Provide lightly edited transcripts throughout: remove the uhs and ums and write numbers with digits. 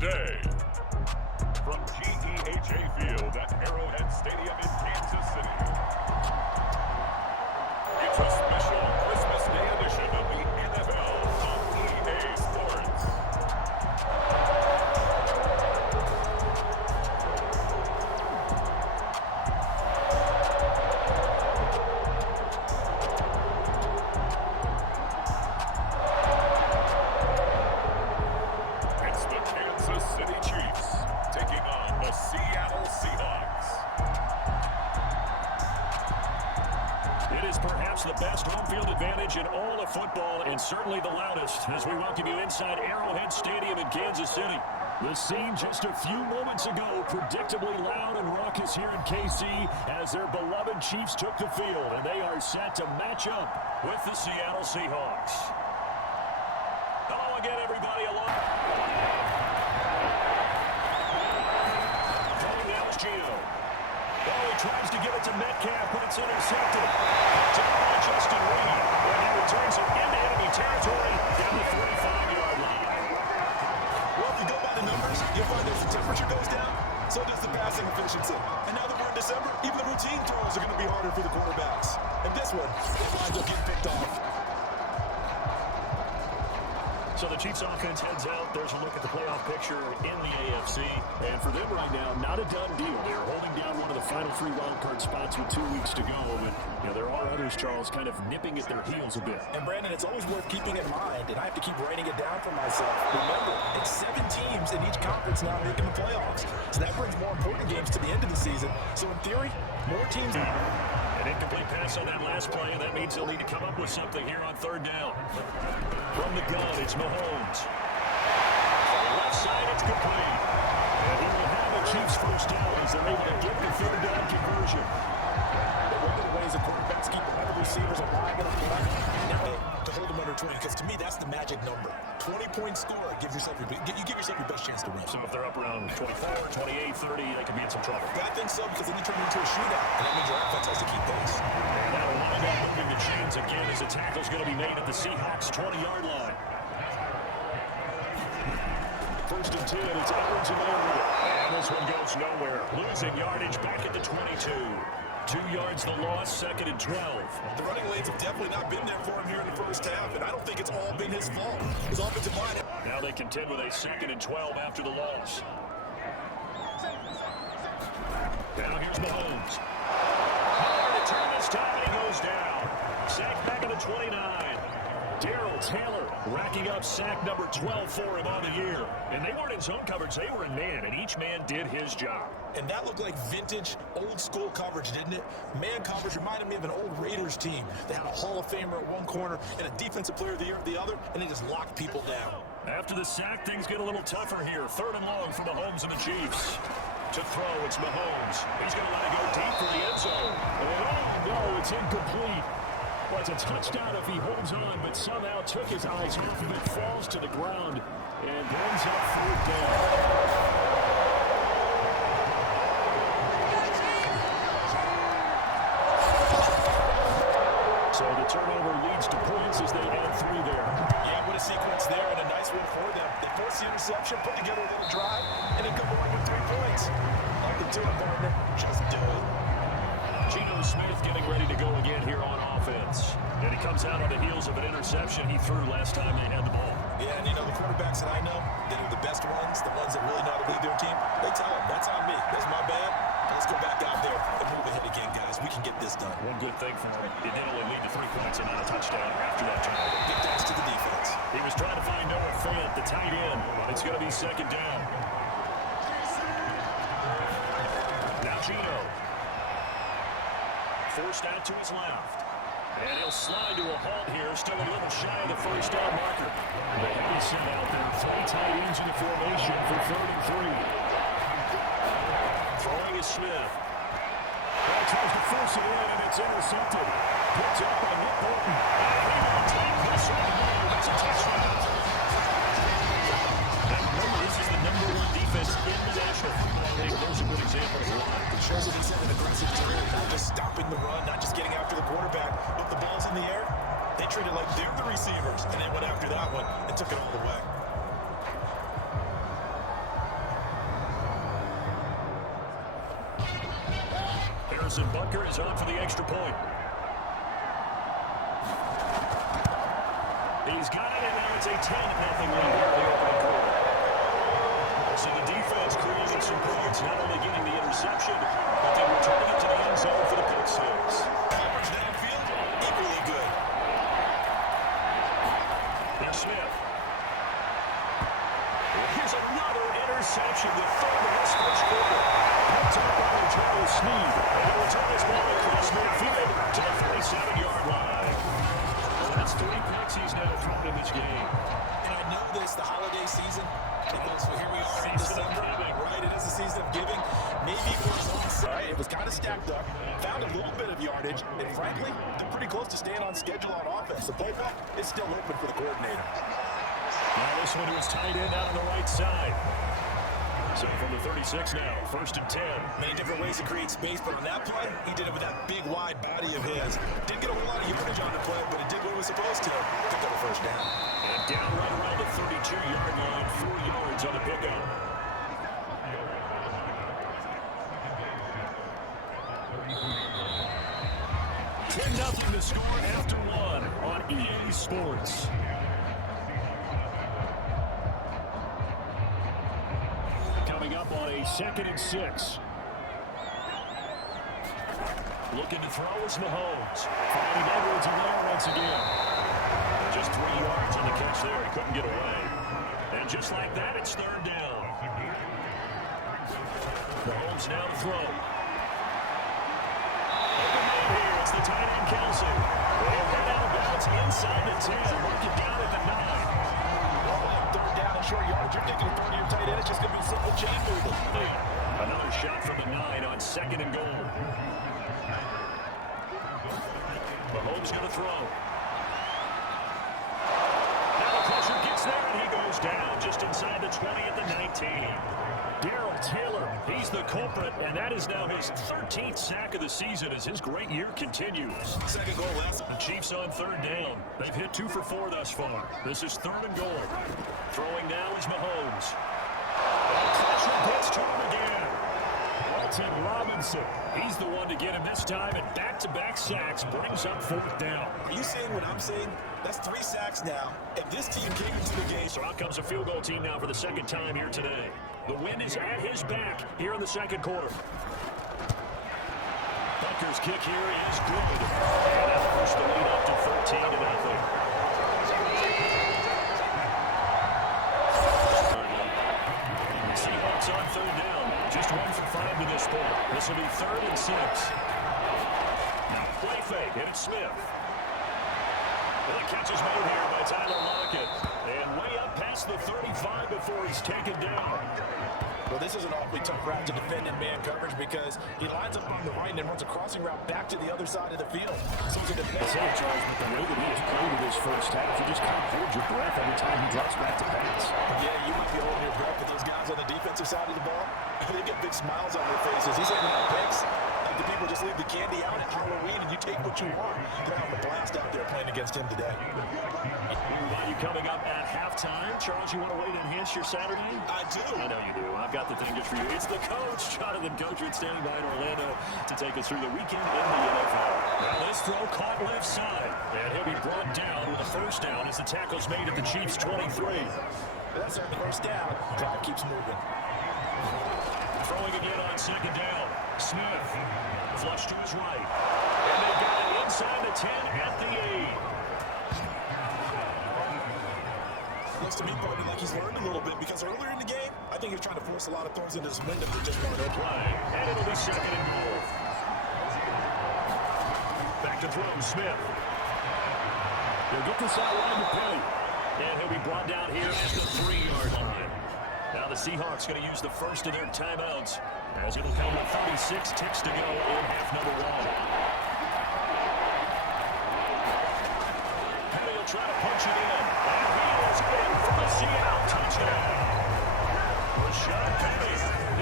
day. From GEHA Field at Arrowhead Stadium in Kansas City. It's a special Christmas Day edition of the NFL on EA Sports. It's the Kansas City Chiefs taking on the Seattle Seahawks. It is perhaps the best home field advantage in all of football, and certainly the loudest, as we welcome you inside Arrowhead Stadium in Kansas City. The scene just a few moments ago, predictably loud and raucous here in KC as their beloved Chiefs took the field, and they are set to match up with the Seattle Seahawks. Hello again, everybody. Gino. Oh, he tries to give it to Metcalf, but it's intercepted. Down Justin Reed, and he returns it into enemy territory down the 35-yard line. Well, if you go by the numbers, you'll find as the temperature goes down, so does the passing efficiency. And now that we're in December, even the routine throws are going to be harder for the quarterbacks. And this one, it winds up getting picked off. So the Chiefs offense heads out. There's a look at the playoff picture in the AFC. And for them right now, not a done deal. They're holding down one of the final 3 wildcard spots with 2 weeks to go. And there are others, Charles, kind of nipping at their heels a bit. And Brandon, it's always worth keeping in mind, and I have to keep writing it down for myself. Remember, it's 7 teams in each conference now making the playoffs. So that brings more important games to the end of the season. So in theory, more teams. An incomplete pass on that last play, and that means they'll need to come up with something here on 3rd down. From the gun, it's Mahomes. Left side, it's complete. And he will have a Chiefs first down as they're able to get the 3rd down conversion. One of the ways the quarterbacks keep the other receivers alive to hold them under 20, because to me, that's the magic number. 20-point score gives yourself you give yourself your best chance to win. So if they're up around 24, 28, 30, they could be in some trouble. I think so, because then they turn into a shootout, and that means your offense has to keep pace. And that'll wind up moving the chains again as the tackle's going to be made at the Seahawks' 20-yard line. 1st and 10, it's Edwards and Elliott. And this one goes nowhere. Losing yardage back at the 22. 2 yards the loss, 2nd and 12. The running lanes have definitely not been there for him here in the first half, and I don't think it's all been his fault. His offensive line. Now they contend with a 2nd and 12 after the loss. Now here's Mahomes. Hard to turn this time, and he goes down. Sack back at the 29. Darrell Taylor racking up sack number 12 for him on the year. And they weren't in zone coverage, they were in man, and each man did his job. And that looked like vintage, old-school coverage, didn't it? Man coverage reminded me of an old Raiders team. They had a Hall of Famer at one corner and a Defensive Player of the Year at the other, and they just locked people down. After the sack, things get a little tougher here. 3rd and long for Mahomes and the Chiefs. To throw, it's Mahomes. He's going to let it go deep for the end zone. Oh, no, it's incomplete. Well, it's a touchdown if he holds on, but somehow took his eyes off of it, falls to the ground, and ends up 3rd down. So the turnover leads to points as they add 3 there. Yeah, what a sequence there, and a nice one for them. They force the interception, put together a little drive, and then come away with 3 points. Nothing to it, partner. Just do it. Geno Smith getting ready to go again here on offense. And he comes out on the heels of an interception he threw last time they had the ball. Yeah, and you know the quarterbacks that I know that are the best ones, the ones that really know how to lead their team, they tell them, that's on me. That's my bad. Let's go back out there and move ahead again, guys. We can get this done. One good thing for him, it did only lead to 3 points and not a touchdown after that turnover. Big thanks to the defense. He was trying to find Noah Fant, the tight end, but it's going to be 2nd down. Now Geno. Forced out to his left. And he'll slide to a halt here, still a little shy of the 1st down marker. The heavy set out there, 3 tight ends in the formation for 3rd and 3. Throwing is Smith. Well, tries to force it in, and it's intercepted. Picked up by Nick Bolton. That's a touchdown. And remember, this is the #1 defense in the National Football League. Those are good examples of why. It shows that he's had an aggressive team, not just stopping the run, not just getting after the quarterback. If the ball's in the air, they treat it like they're the receivers, and they went after that one and took it all the way. toss, and Butker is on for the extra point. He's got it, and now it's a 10-0 lead here in the opening quarter. So the defense creating some points, not only getting the interception, but then returning it to the end zone for the pick six. Coverage downfield, equally good. Now Smith. Here's another interception, the third of this first quarter. Picked up by Charles Sneed. And he'll return this ball across midfield to the 47-yard line. That's 3 picks he's now thrown in this game. And I know this, the holiday season, because here we are in December, right? It is the season of giving. Maybe it was on Sunday. It was kind of stacked up, found a little bit of yardage, and frankly, they're pretty close to staying on schedule on offense. The playbook is still open for the coordinator. Now this one was tight end out on the right side. So from the 36 now, 1st and 10. Many different ways to create space, but on that play, he did it with that big, wide body of his. Didn't get a whole lot of yardage on the play, but it did what it was supposed to. Picked up a first down. And down right around the 32-yard line, 4 yards on the pickup. Nothing to score after 1 on EA Sports. Coming up on a 2nd and 6. Looking to throw is Mahomes. Finding Edwards in there once again. Just 3 yards on the catch there. He couldn't get away. And just like that, it's 3rd down. Mahomes now to throw. It's the tight end, Kelsey. They'll get out of bounds inside the 10. Work it down at the 9. 3rd down and short yards. You're thinking of throwing your tight end. It's just going to be simple chain movement. Another shot from the 9 on 2nd and goal. Mahomes going to throw. Now the pressure gets there, and he goes down just inside the 20 at the 19. Darrell Taylor, he's the culprit, and that is now his 13th sack of the season as his great year continues. 2nd goal last. The Chiefs on 3rd down. They've hit 2 for 4 thus far. This is 3rd and goal. Throwing now is Mahomes. Pressure gets to him again. Walton Robinson, he's the one to get him this time, and back-to-back sacks brings up 4th down. Are you saying what I'm saying? That's 3 sacks now, and this team came into the game. So out comes a field goal team now for the 2nd time here today. The wind is at his back here in the 2nd quarter. Butker's kick here is good. And that pushed the lead up to 13-0. Seahawks on 3rd down. Just 1 for 5 to this point. This will be 3rd and 6. Play fake, and it's Smith. And the catch is made here by Tyler Lockett. And way up past the 35 before he's taken down. Well, this is an awfully tough route to defend in man coverage because he lines up on the right and then runs a crossing route back to the other side of the field. So it's a defensive charge, but the way that he has played in his first half, you just kind of hold your breath every time he drops back to pass. Yeah, you might be holding your breath, but those guys on the defensive side of the ball, they get big smiles on their faces. He's hitting out picks. Like the people just leave the candy out at Halloween and you take what you want. They're having a blast out there playing against him today. You coming up at halftime. Charles, you want a way to enhance your Saturday? I do. I know you do. I've got the thing just for you. It's the coach, Jonathan Coachman, standing by in Orlando to take us through the weekend in the NFL. Now this throw caught left side. And he'll be brought down with a 1st down as the tackle's made at the Chiefs' 23. That's our 1st down. Drive keeps moving. Throwing again on 2nd down. Smith, flush to his right. And they've got it inside the 10 at the 8. Looks to me, partner, like he's learned a little bit because earlier in the game, I think he's trying to force a lot of throws into his window that just weren't open. Right, and it'll be 2nd and goal. Back to throw, Smith. He'll get this out line to Penny. And he'll be brought down here at the 3-yard line. Now the Seahawks going to use the first of their timeouts as it'll come with 36 ticks to go in half number 1. Penny will try to punch it in. In for the Seattle touchdown. Rashad Penny,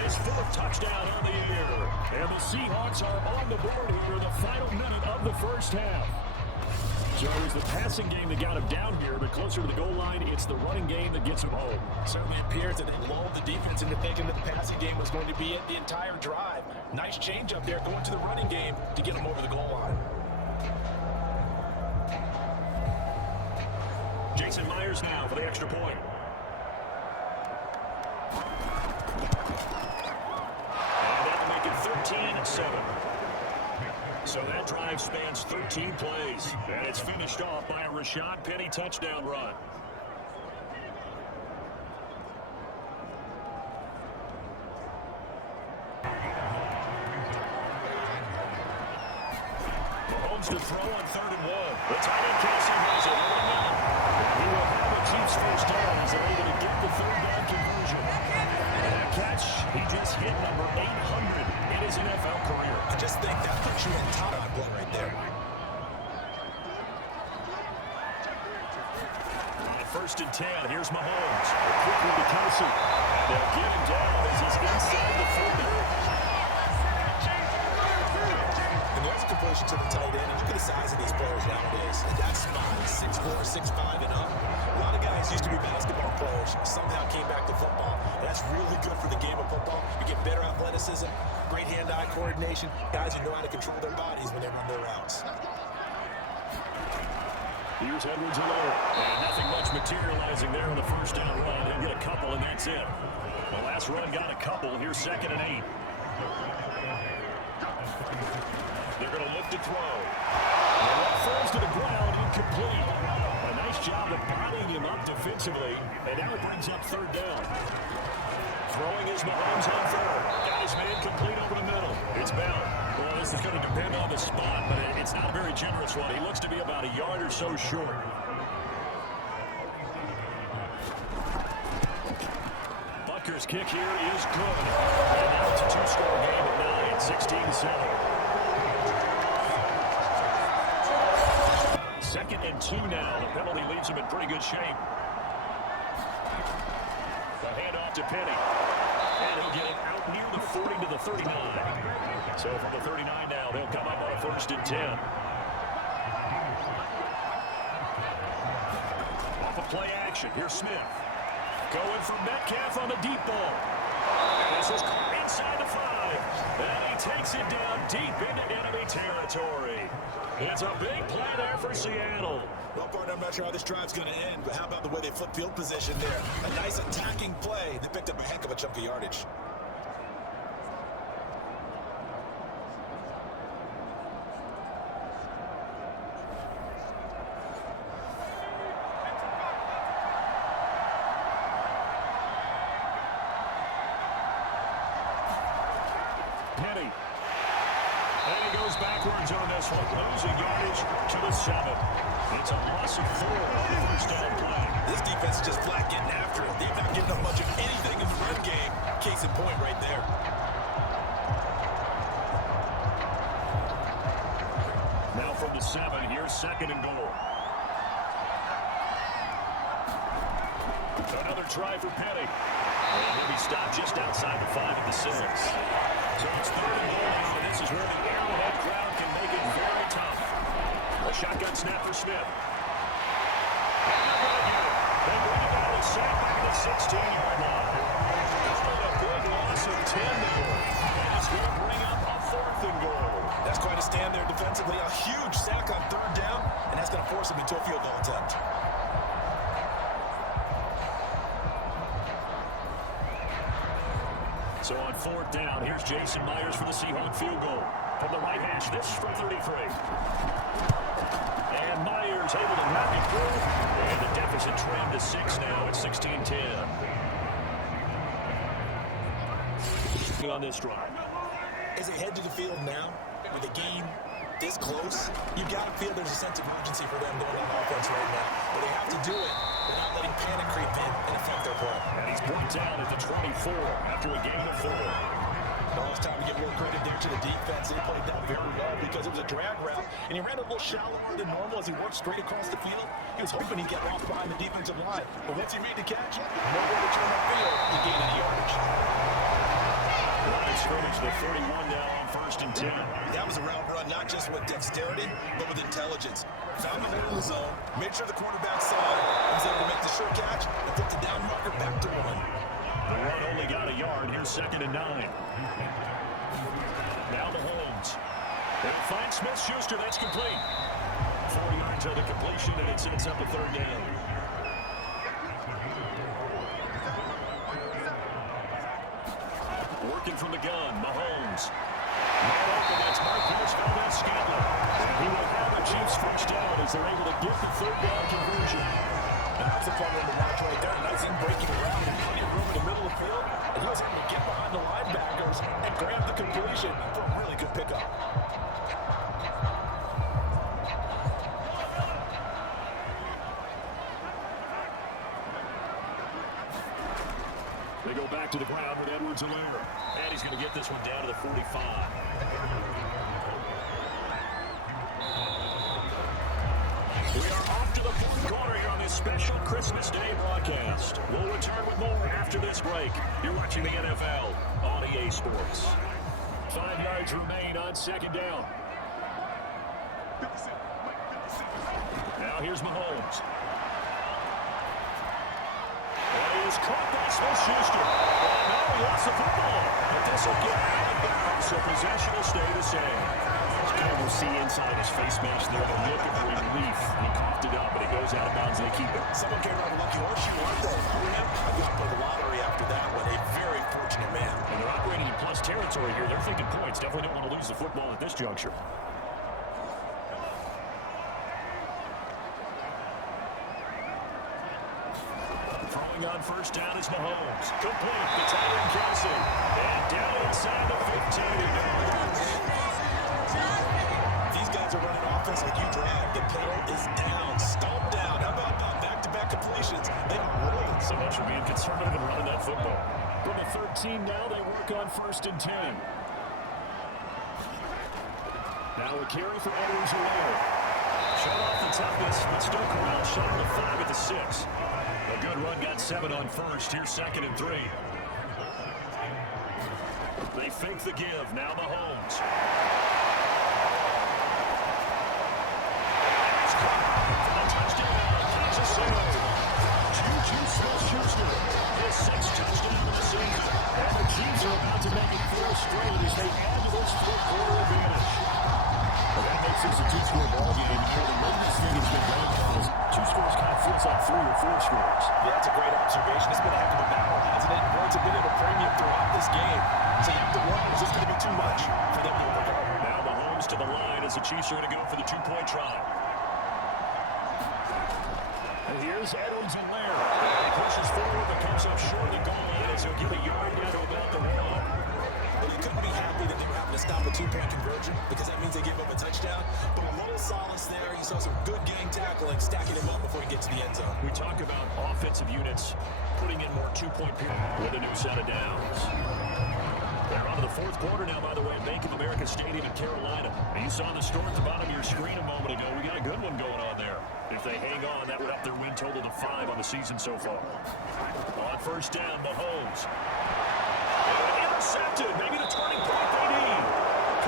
his 4th touchdown on the year. And the Seahawks are on the board here in the final minute of the first half. So it was the passing game that got him down here, but closer to the goal line, it's the running game that gets him home. Certainly appears that they lulled the defense into thinking that the passing game was going to be it the entire drive. Nice change up there going to the running game to get him over the goal line. Jason Myers now for the extra point. And that'll make it 13-7. So that drive spans 13 plays, and it's finished off by a Rashad Penny touchdown run. Mahomes to throw on 3rd and 1. The tight end Casey has it. He will have the Chiefs first down as they're able to get the 3rd down conversion. And that catch, he just hit number 800 in his NFL career. I just think that puts you in top-notch blood right there. On 1st and 10, here's Mahomes. Quick with the Kelsey. They'll get him down as he's inside the 40. And there's a conversion to the tight end. And look at the size of these players nowadays. That's fine. 6'4", 6'5", and up. A lot of guys used to be basketball players, somehow came back to football. And that's really good for the game of football. You get better athleticism, great hand-eye coordination, guys who know how to control their bodies when they run their routes. Here's Edwards alone. And nothing much materializing there on the 1st down run. He'll get a couple, and that's it. The last run got a couple. Here's 2nd and 8. They're going to look to throw. And that falls to the ground, incomplete. A nice job of bodying him up defensively. And now it brings up 3rd down. Throwing is Mahomes on 3rd. Got his man complete over the middle. It's bound. Well, this is going to depend on the spot, but it's not a very generous one. He looks to be about a yard or so short. Butker's kick here is good. And now it's a 2-score game at 9, 16-7. 2nd and 2 now. The penalty leaves him in pretty good shape. The handoff to Penny. And he'll get it out near the 40 to the 39. So from the 39 now, they'll come up on a 1st and 10. Off of play action. Here's Smith. Going for Metcalf on the deep ball. And this is inside the 5. And he takes it down deep into enemy territory. It's a big play there for Seattle. Well, partner, I'm not sure how this drive's going to end, but how about the way they flip field position there? A nice attacking play. They picked up a heck of a chunk of yardage. Penny. And he goes backwards on this one, losing yardage to the 7. It's a loss of 4 on the 1st down play. This defense is just flat getting after it. They've not given up much of anything in the run game. Case in point right there. Now from the 7, here's 2nd and goal. Another try for Penny. And he'll be stopped just outside the 5 at the 6. So it's 3rd and goal, and this is where the Arrowhead crowd can make it very tough. A shotgun snap for Smith. And they're going to get it. They bring it down and sack back at the 16-yard line. Just a big loss of 10 there. And it's going to bring up a 4th and goal. That's quite a stand there defensively. A huge sack on 3rd down, and that's going to force him into a field goal attempt. So on 4th down, here's Jason Myers for the Seahawks field goal. From the right hash, this from 33. And Myers able to knock it through. And the deficit trimmed to 6 now at 16-10. On this drive. As they head to the field now, with the game this close, you've got to feel there's a sense of urgency for them going on offense right now. But they have to do it without letting panic creep in and affect their play. And he's brought down at the 24 after a gain of 4. Well, it's time to give more credit there to the defense. They played that very well because it was a drag route, and he ran a little shallower than normal as he worked straight across the field. He was hoping he'd get off behind the defensive line. But once he made the catch, nowhere to turn upfield to gain any yardage. Line scrimmage, the 31 now on 1st and 10. That was a route run, not just with dexterity, but with intelligence. Found the middle of the zone, made sure the quarterback saw it, was able to make the short catch, and put the down marker back to 1. The run only got a yard. Here's 2nd and 9. Now Mahomes. And finds Smith-Schuster. That's complete. 4 yards on the completion, and it sets up a third down. Working from the gun, Mahomes. Right open, that's Marquez Valdez-Scantling. He will have the Chiefs first down as they're able to get the third down conversion. That's a fun one to watch right there. Nice thing breaking around and putting it in the middle of the field. And he was able to get behind the linebackers and grab the completion for a really good pickup. They go back to the ground with Edwards-Helaire. And he's going to get this one down to the 45. We are off to the fourth quarter here on this special Christmas Day broadcast. We'll return with more after this break. You're watching the NFL on EA Sports. 5 yards remain on second down. Now here's Mahomes. Is caught by Smith-Schuster. Now he lost the football. But this will get out of bounds, so possession will stay the same. We'll see inside his face mask there, the look of relief. He coughed it up, but it goes out of bounds, and they keep it. Someone came around a lucky horseshoe right there. I got for the lottery after that one. A very fortunate man. And they're operating in plus territory here. They're thinking points. Definitely don't want to lose the football at this juncture. On first down is Mahomes. Complete to Tyler Kelsey. And down inside the 15. These guys are running offense like you drive. The pedal is down. Stomp down. How about back-to-back completions? They are rolling. So much for being conservative and running that football. From the 13 now, they work on first and 10. Now a carry for Edwards-Helaire. Shut off the toughness, but still Corral shot the 5 at the 6. A good run, got 7 on first. Here's second and 3. They fake the give. Now Mahomes. It's caught for the touchdown. Kansas City. Juju Smith-Schuster. His 6th touchdown of the season. And the Chiefs are about to make it 4 straight as they add to this fourth-quarter advantage. Well, that makes this a 2-score ball game here. The latest thing has been very close. 2 scores kind of feels like 3 or 4 scores. Yeah, that's a great observation. It's been a heck of a battle, hasn't it? Points have been at a premium throughout this game. So after one, is this going to be too much for them to overcome? Now Mahomes to the line as the Chiefs are going to go for the 2-point try. And here's Edwards-Helaire. He pushes forward but comes up short of the goal line, so he'll give a yard down to about the 1. Well, you couldn't be happy that they were having to stop a 2-point conversion because that means they gave up a touchdown. But a little solace there. You saw some good game tackling, stacking him up before he gets to the end zone. We talk about offensive units putting in more 2-point periods with a new set of downs. They're on to the fourth quarter now, by the way, at Bank of America Stadium in Carolina. And you saw the score at the bottom of your screen a moment ago. We got a good one going on there. If they hang on, that would up their win total to 5 on the season so far. On first down, Mahomes. Intercepted. Maybe the turning point they need.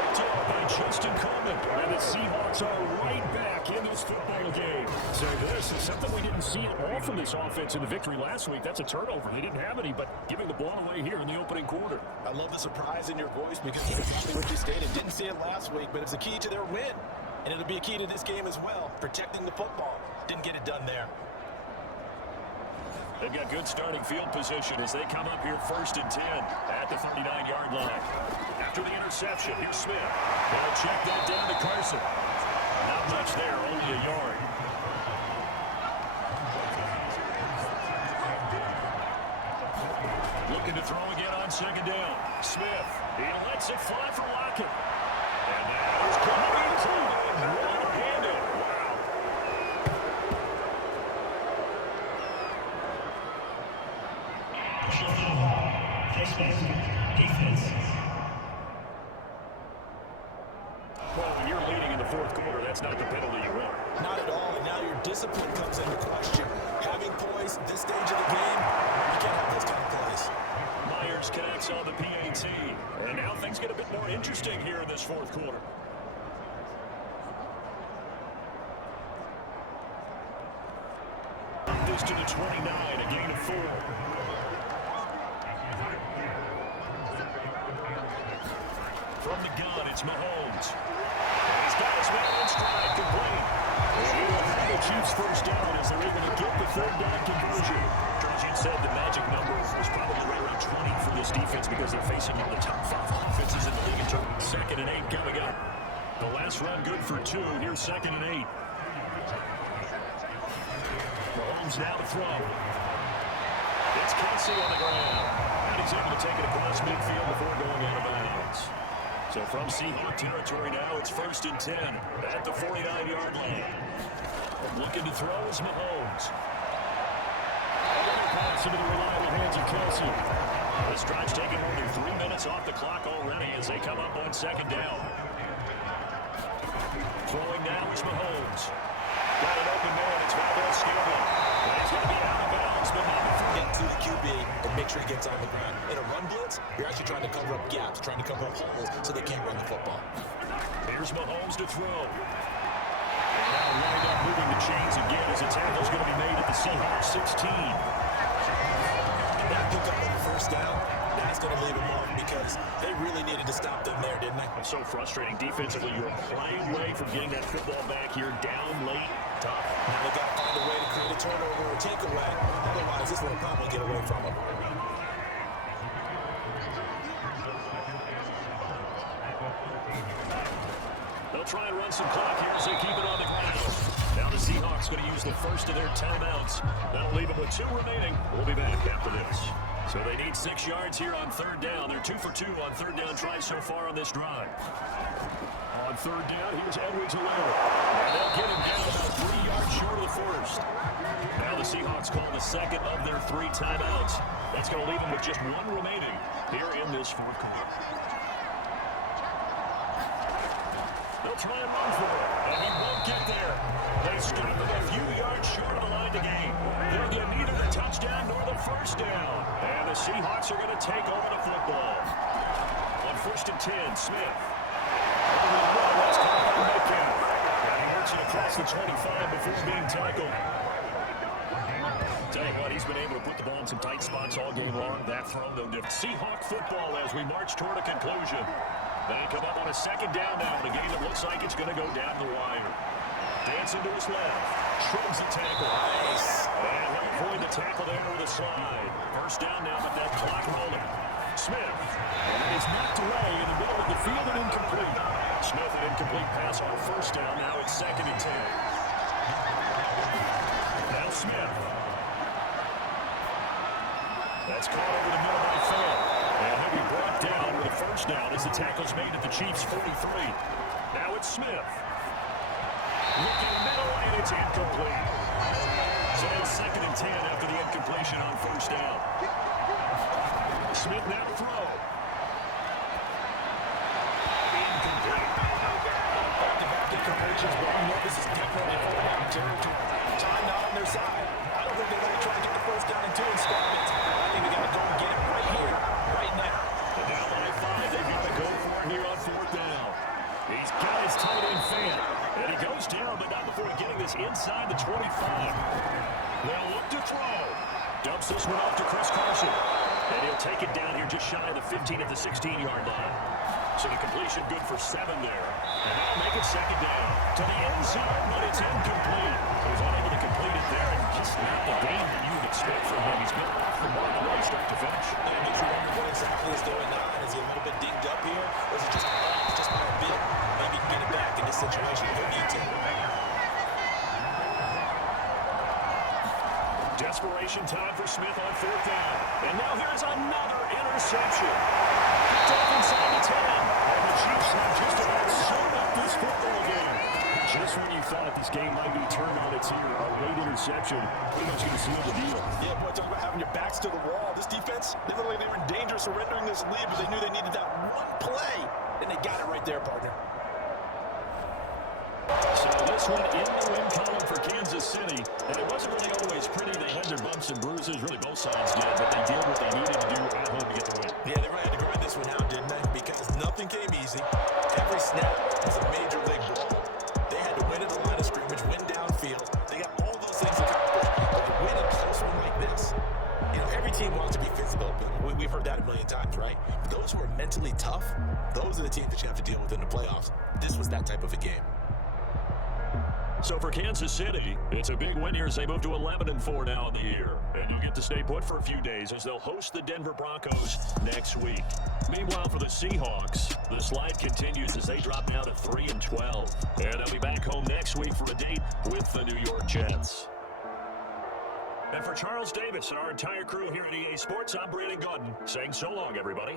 Picked up by Justin Coleman. And the Seahawks are right back in this football game. So this is something we didn't see at all from this offense in the victory last week. That's a turnover. They didn't have any, but giving the ball away here in the opening quarter. I love the surprise in your voice because it's exactly what you stated. Didn't see it last week, but it's a key to their win. And it'll be a key to this game as well, protecting the football. Didn't get it done there. They've got good starting field position as they come up here first and 10 at the 39-yard line. After the interception, here's Smith. They'll check that down to Carson. Not much there, only a yard. Looking to throw again on second down. Smith, he lets it fly for Lockett. And that is complete. One-handed. Wow. Defense. Well, when you're leading in the fourth quarter, that's not the penalty you want. Not at all, and now your discipline comes into question. Having poise at this stage of the game, you can't have those kind of plays. Myers connects on the PAT. And now things get a bit more interesting here in this fourth quarter. This to the 29, a gain of 4. From the gun, It's Mahomes. He's got his man in stride, complete. The Chiefs first down as they're able to get the third down conversion. As you said, the magic number was probably right around 20 for this defense because they're facing one of the top 5 offenses in the league in terms of 2nd and 8 coming up. The last run good for 2. Here's 2nd and 8. Mahomes now to throw. It's Kelsey on the ground. And he's able to take it across midfield before going out of bounds. So from Seahawks territory now, it's 1st and 10 at the 49-yard line. Looking to throw is Mahomes. Pass into the reliable hands of Kelsey. This drive's taking only 3 minutes off the clock already as they come up on 2nd down. Throwing now is Mahomes. Got an open man. It's Valdez-Scantling. He's going to be out of bounds, but not get to the QB and make sure he gets on the ground. In a run blitz, you're actually trying to cover up gaps, trying to cover up holes so they can't run the football. Here's Mahomes to throw. Now right up moving the chains again as the tackle's going to be made at the Seahawks 16. That pick up on the first down, that's going to leave a mark because they really needed to stop them there, didn't they? So frustrating defensively. You're playing away from getting that football back here down late. Tough. Now they got to find a way to create a turnover or take away. Otherwise, this will probably get away from them. They'll try and run some clock here as they keep it on the ground. Now the Seahawks going to use the first of their timeouts. That'll leave them with 2 remaining. We'll be back after this. So they need 6 yards here on 3rd down. They're 2 for 2 on 3rd down tries so far on this drive. On 3rd down, here's Edwards-Helaire. And they'll get him down about 3 yards short of the first. Now the Seahawks call the second of their 3 timeouts. That's going to leave them with just 1 remaining here in this 4th quarter. They'll try and run for it, and he won't get there. They stop him a few yards short of the line to gain. They'll get neither the touchdown nor the first down. And the Seahawks are going to take over the football. On 1st and 10, Smith. That's caught by Metcalf. And he hurts it across the 25 before being tackled. Tell you what, he's been able to put the ball in some tight spots all game long. That throw, though, different. Seahawk football as we march toward a conclusion. They come up on a 2nd down now in a game that looks like it's going to go down the wire. Dancing to his left. Shrugs the tackle. Nice. And he'll avoid the tackle there with a slide. First down now with that clock rolling. Smith. And he's knocked away in the middle of the field and incomplete. Smith, an incomplete pass on 1st down. Now it's 2nd and 10. Now Smith. That's caught over the middle by Phil. And he'll be brought down with a 1st down as the tackle's made at the Chiefs' 43. Now it's Smith. Looking middle, and it's incomplete. So it's 2nd and 10 after the incompletion on 1st down. Smith now to throw. Incomplete. Back-to-back incompletions, but I know this is definitely a football territory. Time not on their side. I don't think they're going to try to get the 1st down and 2 and stop it. I think they got to go and get it right here, right now. And now line 5, they've got to go for it here on 4th down. He's got his tight end fan. And he goes down, but not before getting this inside the 25. They'll look to throw. Dumps this one off to Chris Carson. And he'll take it down here just shy of the 15 at the 16-yard line. So the completion good for 7 there. And that'll make it 2nd down. To the end zone, but it's incomplete. He's unable to complete it there. And just not the game that you would expect from him. He's been off the mark right start to finish. And it makes you wonder what exactly is going on. Is he a little bit dinged up here? Or is it just off just by a bit? Maybe he can get it back in this situation if he needs to. Desperation time for Smith on 4th down. And now here's another interception. Deep inside the 10. And the Chiefs have just about sewn up this football game. Just when you thought this game might be turned on its ear, a late interception pretty much going to seal the deal. Yeah, boy, talk about having your backs to the wall. This defense, they looked like they were in danger of surrendering this lead, but they knew they needed that one play. And they got it right there, partner. So this one in the win column for Kansas City. And it wasn't really always pretty. They had their bumps and bruises. Really, both sides did. But they did what they needed to do at home to get the win. Yeah, they really had to grind this one out, didn't they? Because nothing came easy. Every snap was a major league brawl. They had to win at the line of scrimmage, win downfield. They got all those things accomplished. But to win a close one like this, you know, every team wants to be physical. We've heard that a million times, right? But those who are mentally tough, those are the teams that you have to deal with in the playoffs. This was that type of a game. So for Kansas City, it's a big win here as they move to 11-4 now in the year. And you get to stay put for a few days as they'll host the Denver Broncos next week. Meanwhile, for the Seahawks, the slide continues as they drop down to 3-12. And they'll be back home next week for a date with the New York Jets. And for Charles Davis and our entire crew here at EA Sports, I'm Brandon Gordon saying so long, everybody.